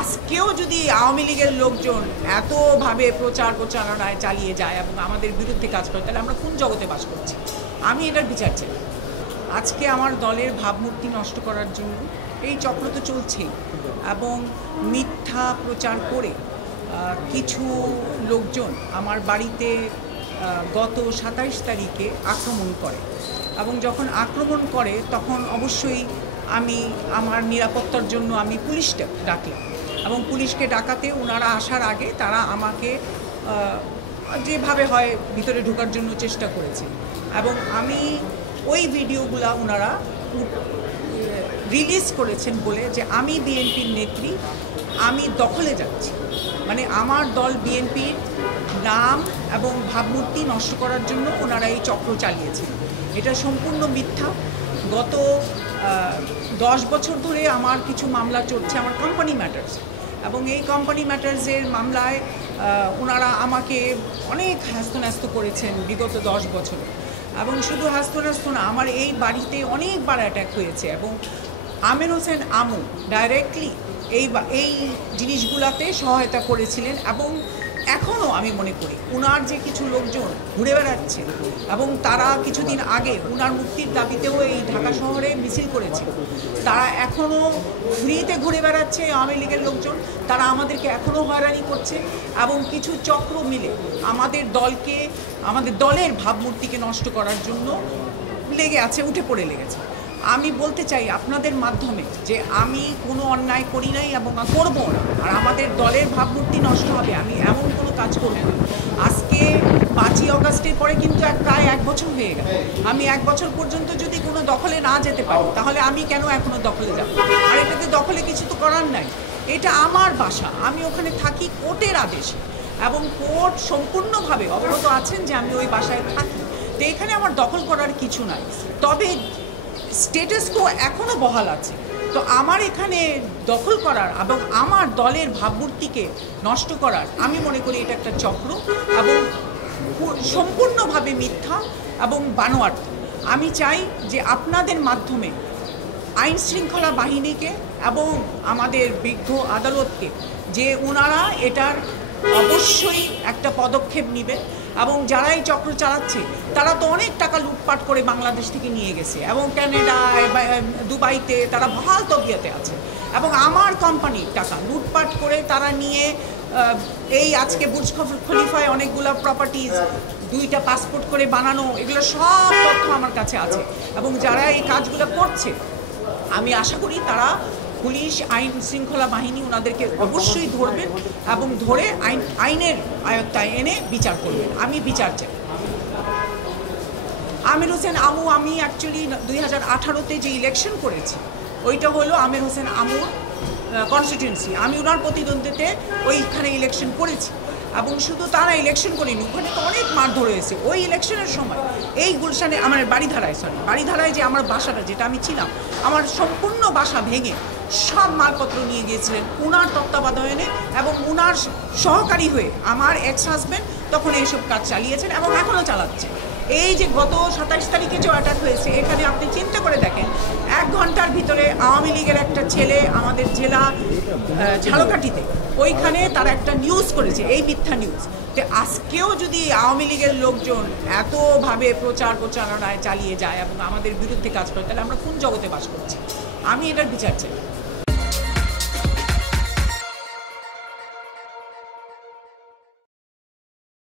আজকেও যদি আওয়ামী লীগের লোকজন এতভাবে প্রচারণায় চালিয়ে যায় এবং আমাদের বিরুদ্ধে কাজ করে, তাহলে আমরা কোন জগতে বাস করছি? আমি এটার বিচার চাই। আজকে আমার দলের ভাবমূর্তি নষ্ট করার জন্য এই চক্র তো চলছেই, এবং মিথ্যা প্রচার করে কিছু লোকজন আমার বাড়িতে গত 27 তারিখে আক্রমণ করে, এবং যখন আক্রমণ করে তখন অবশ্যই আমি আমার নিরাপত্তার জন্য আমি পুলিশকে ডাকলাম, এবং পুলিশকে ডাকাতে ওনারা আসার আগে তারা আমাকে যেভাবে হয় ভিতরে ঢোকার জন্য চেষ্টা করেছে, এবং আমি ওই ভিডিওগুলা ওনারা রিলিজ করেছেন বলে যে আমি বিএনপির নেত্রী, আমি দখলে যাচ্ছি, মানে আমার দল বিএনপির নাম এবং ভাবমূর্তি নষ্ট করার জন্য ওনারা এই চক্র চালিয়েছে। এটা সম্পূর্ণ মিথ্যা। গত 10 বছর ধরে আমার কিছু মামলা চলছে আমার কোম্পানি ম্যাটার্স, এবং এই কোম্পানি ম্যাটার্সের মামলায় ওনারা আমাকে অনেক হ্যাস্ত করেছেন বিগত 10 বছরে, এবং শুধু হ্যাস্ত না, আমার এই বাড়িতে অনেকবার অ্যাটাক হয়েছে, এবং আমির হোসেন আমু ডাইরেক্টলি এই জিনিসগুলোতে সহায়তা করেছিলেন, এবং এখনও আমি মনে করি ওনার যে কিছু লোকজন ঘুরে বেড়াচ্ছে, এবং তারা কিছুদিন আগে ওনার মুক্তির দাবিতেও এই ঢাকা শহরে মিছিল করেছে, তারা এখনও ফ্রিতে ঘুরে বেড়াচ্ছে আওয়ামী লীগের লোকজন, তারা আমাদেরকে এখনও হয়রানি করছে, এবং কিছু চক্র মিলে আমাদের দলকে, আমাদের দলের ভাবমূর্তিকে নষ্ট করার জন্য লেগে আছে, উঠে পড়ে লেগেছে। আমি বলতে চাই আপনাদের মাধ্যমে যে আমি কোনো অন্যায় করি নাই এবং করব না, আর আমাদের দলের ভাবমূর্তি নষ্ট হবে, আমি এমন কোনো কাজ করব না। আজকে 5ই অগাস্টের পরে কিন্তু প্রায় 1 বছর হয়ে গেল। আমি 1 বছর পর্যন্ত যদি কোনো দখলে না যেতে পারি, তাহলে আমি কেন এখনও দখলে যাব? আর এটাতে দখলে কিছু তো করার নাই, এটা আমার বাসা, আমি ওখানে থাকি কোর্টের আদেশে, এবং কোর্ট সম্পূর্ণভাবে অবগত আছেন যে আমি ওই বাসায় থাকি, তো এখানে আমার দখল করার কিছু নাই। তবে স্ট্যাটাস কো এখনও বহাল আছে, তো আমার এখানে দখল করার এবং আমার দলের ভাবমূর্তিকে নষ্ট করার আমি মনে করি এটা একটা চক্র, এবং সম্পূর্ণভাবে মিথ্যা এবং বানোয়াট। আমি চাই যে আপনাদের মাধ্যমে আইন শৃঙ্খলা বাহিনীকে এবং আমাদের বিজ্ঞ আদালতকে যে ওনারা এটার অবশ্যই একটা পদক্ষেপ নেবেন, এবং যারা এই চক্র চালাচ্ছে তারা তো অনেক টাকা লুটপাট করে বাংলাদেশ থেকে নিয়ে গেছে, এবং ক্যানাডায়, দুবাইতে তারা বহাল তবিয়তে আছে, এবং আমার কোম্পানির টাকা লুটপাট করে তারা নিয়ে এই আজকে বুর্জ খলিফায় অনেকগুলো প্রপার্টিজ, 2টা পাসপোর্ট করে বানানো, এগুলো সব তথ্য আমার কাছে আছে, এবং যারা এই কাজগুলো করছে আমি আশা করি তারা পুলিশ, আইন শৃঙ্খলা বাহিনী ওনাদেরকে অবশ্যই ধরবেন, এবং ধরে আইনের আয়ত্তায় এনে বিচার করবেন। আমি বিচার চাই। আমির হোসেন আমু, আমি অ্যাকচুয়ালি 2018-তে যে ইলেকশন করেছি ওইটা হলো আমির হোসেন আমুর কনস্টিটিউয়েন্সি, আমি ওনার প্রতিদ্বন্দ্বিতে ওইখানে ইলেকশন করেছি, এবং শুধু তারা ইলেকশন করিনি, ওখানে তো অনেক মারধর হয়েছে ওই ইলেকশনের সময়। এই গুলশানে আমার বাড়িধারায় যে আমার বাসাটা যেটা আমি ছিলাম, আমার সম্পূর্ণ বাসা ভেঙে সব মালপত্র নিয়ে গিয়েছিলেন ওনার তত্ত্বাবধানে, এবং ওনার সহকারী হয়ে আমার এক্স হাজব্যান্ড তখন এইসব কাজ চালিয়েছেন এবং এখনও চালাচ্ছে। এই যে গত 27 তারিখে যে অ্যাটাক হয়েছে, এখানে আপনি চিন্তা করে দেখেন 1 ঘন্টার ভিতরে আওয়ামী লীগের একটা ছেলে আমাদের জেলা ঝালকাঠিতে ওইখানে তারা একটা নিউজ করেছে, এই মিথ্যা নিউজ। তো আজকেও যদি আওয়ামী লীগের লোকজন এতভাবে প্রচারণায় চালিয়ে যায় এবং আমাদের বিরুদ্ধে কাজ করে, তাহলে আমরা কোন জগতে বাস করছি? আমি এটার বিচার চাই।